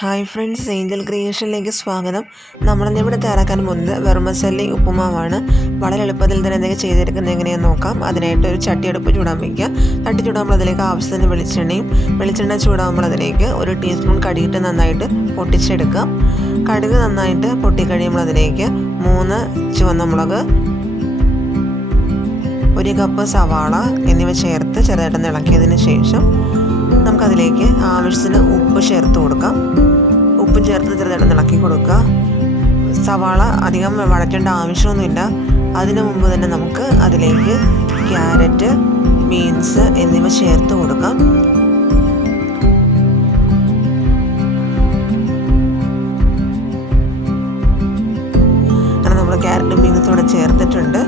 Hi friends Angel ക്രിയേഷനിലേക്ക് സ്വാഗതം. നമ്മളിന്നിവിടെ തയ്യാറാക്കാൻ പോകുന്നത് വെർമസല്ലി ഉപ്പുമാവാണ്. വളരെ എളുപ്പത്തിൽ തന്നെ എന്തെങ്കിലും ചെയ്തെടുക്കുന്നത് എങ്ങനെയാണെന്ന് നോക്കാം. അതിനായിട്ട് ഒരു ചട്ടിയെടുപ്പ് ചൂടാൻ വയ്ക്കുക ചട്ടി ചൂടാകുമ്പോൾ അതിലേക്ക് ആവശ്യത്തിന് വെളിച്ചെണ്ണയും വെളിച്ചെണ്ണ ചൂടാകുമ്പോൾ അതിലേക്ക് ഒരു ടീസ്പൂൺ കടുകിട്ട് നന്നായിട്ട് പൊട്ടിച്ചെടുക്കാം കടുക് നന്നായിട്ട് പൊട്ടിക്കഴിയുമ്പോൾ അതിലേക്ക് മൂന്ന് ചുവന്ന മുളക് ഒരു കപ്പ് സവാള എന്നിവ ചേർത്ത് ചെറുതായിട്ട് ഇളക്കിയതിന് ശേഷം നമുക്കതിലേക്ക് ആവശ്യത്തിന് ഉപ്പ് ചേർത്ത് കൊടുക്കാം. ഉപ്പും ചേർത്ത് ചെറുതായിട്ട് ഇളക്കി കൊടുക്കുക. സവാള അധികം വഴറ്റേണ്ട ആവശ്യമൊന്നുമില്ല. അതിനു മുമ്പ് തന്നെ നമുക്ക് അതിലേക്ക് ക്യാരറ്റ് ബീൻസ് എന്നിവ ചേർത്ത് കൊടുക്കാം. നമ്മൾ ക്യാരറ്റും ബീൻസും കൂടെ ചേർത്തിട്ടുണ്ട്.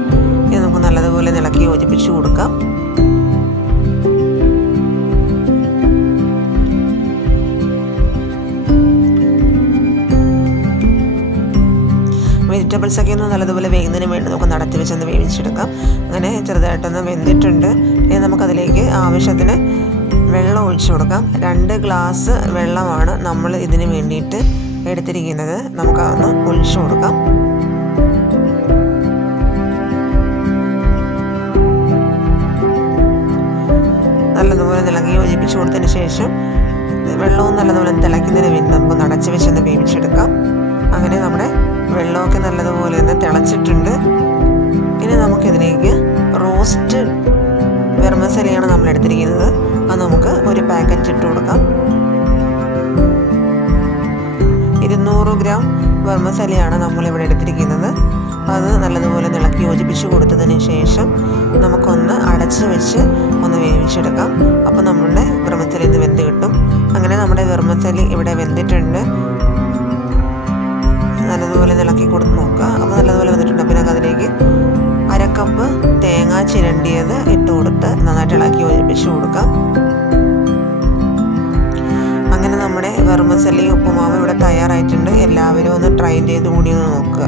ഇത് നമുക്ക് നല്ലതുപോലെ ഇളക്കി യോജിപ്പിച്ച് കൊടുക്കാം. വെജിറ്റബിൾസ് ഒക്കെ ഒന്ന് നല്ലതുപോലെ വേകുന്നതിന് വേണ്ടി നമുക്ക് നടത്തി വെച്ചൊന്ന് വേവിച്ചെടുക്കാം. അങ്ങനെ ചെറുതായിട്ടൊന്ന് വെന്തിട്ടുണ്ട്. ഇനി നമുക്കതിലേക്ക് ആവശ്യത്തിന് വെള്ളം ഒഴിച്ചു കൊടുക്കാം. രണ്ട് ഗ്ലാസ് വെള്ളമാണ് നമ്മൾ ഇതിന് വേണ്ടിയിട്ട് എടുത്തിരിക്കുന്നത്. നമുക്കതൊന്ന് ഒഴിച്ചു കൊടുക്കാം. നല്ലതുപോലെ തിളങ്ങി യോജിപ്പിച്ച് കൊടുത്തതിന് ശേഷം വെള്ളവും നല്ലതുപോലെ തിളയ്ക്കുന്നതിന് വേണ്ടി നമുക്ക് നടച്ച് വെച്ചൊന്ന് വേവിച്ചെടുക്കാം. അങ്ങനെ നമ്മുടെ വെള്ളമൊക്കെ നല്ലതുപോലെ തന്നെ തിളച്ചിട്ടുണ്ട്. ഇനി നമുക്കിതിലേക്ക് റോസ്റ്റ് വെർമസലിയാണ് നമ്മൾ എടുത്തിരിക്കുന്നത് അത് നമുക്ക് ഒരു പാക്കറ്റ് ഇട്ട് കൊടുക്കാം. ഇരുന്നൂറ് ഗ്രാം വെർമസലിയാണ് നമ്മളിവിടെ എടുത്തിരിക്കുന്നത്. അത് നല്ലതുപോലെ ഇളക്കി യോജിപ്പിച്ച് കൊടുത്തതിന് ശേഷം നമുക്കൊന്ന് അടച്ച് വെച്ച് ഒന്ന് വേവിച്ചെടുക്കാം. അപ്പോൾ നമ്മളുടെ വെർമസലി ഇത് വെന്ത് കിട്ടും. അങ്ങനെ നമ്മുടെ വെർമസലി ഇവിടെ വെന്തിട്ടുണ്ട്. ഇളക്കി കൊടുക്കാം. അങ്ങനെ നമ്മുടെ വെർമസല്ലി ഉപ്പുമാവ് ഇവിടെ തയ്യാറായിട്ടുണ്ട്. എല്ലാവരും ഒന്ന് ട്രൈ ചെയ്ത് കൂടി ഒന്ന് നോക്കുക.